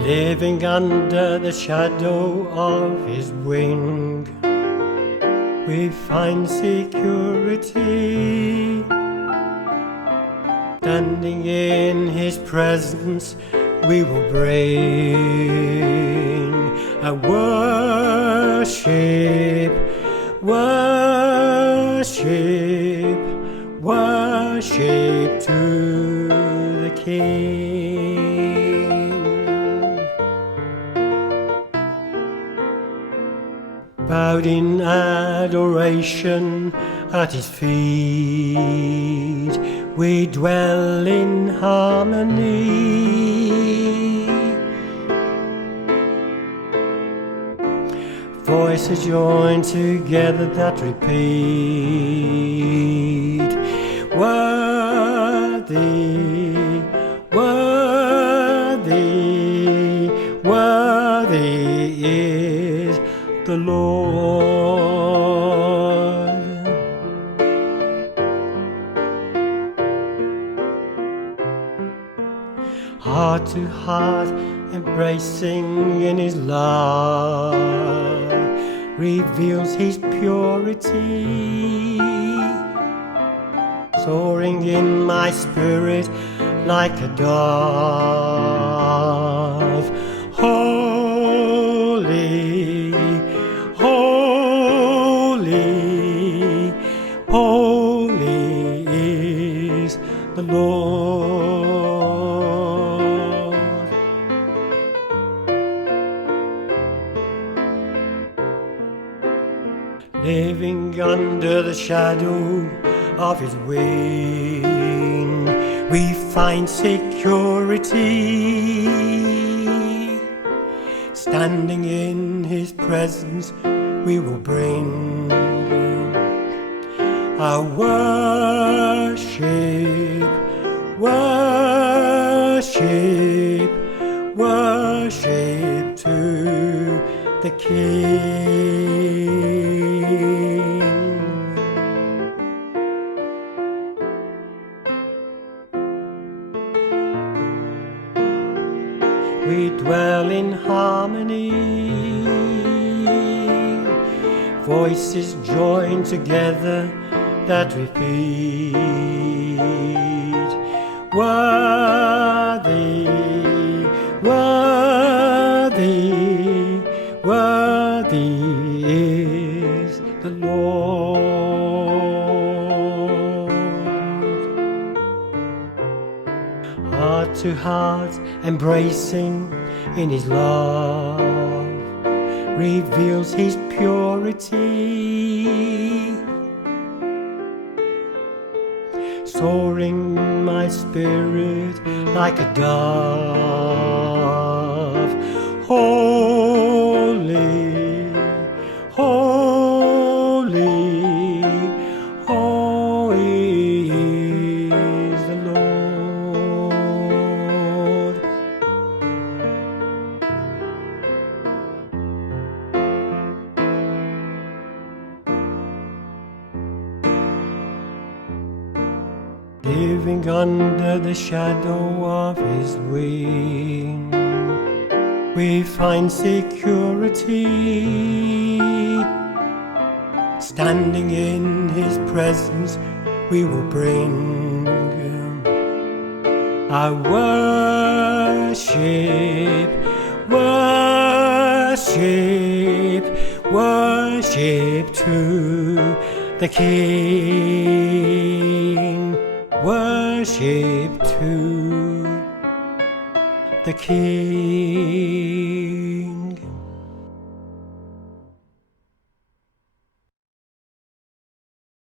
living under the shadow of his wing. We find security, standing in his presence. We will bring a worship, worship, worship to the King. Bowed in adoration at his feet, we dwell in harmony. Voices joined together that repeat, worthy, worthy, worthy is the Lord. Heart to heart, embracing in his love, reveals his purity. Soaring in my spirit like a dove. Holy, holy, holy is the Lord. Living under the shadow of his wing, we find security. Standing in his presence, we will bring our worship, worship, worship to the King. We dwell in harmony, voices joined together that repeat, worthy, worthy, worthy is the Lord. Heart to heart, embracing in his love, reveals his purity. Soaring my spirit like a dove. Holy, holy, holy is the Lord. Living under the shadow of his wing, we find security. Standing in his presence, we will bring our worship, worship, worship to the King. Worship to the King.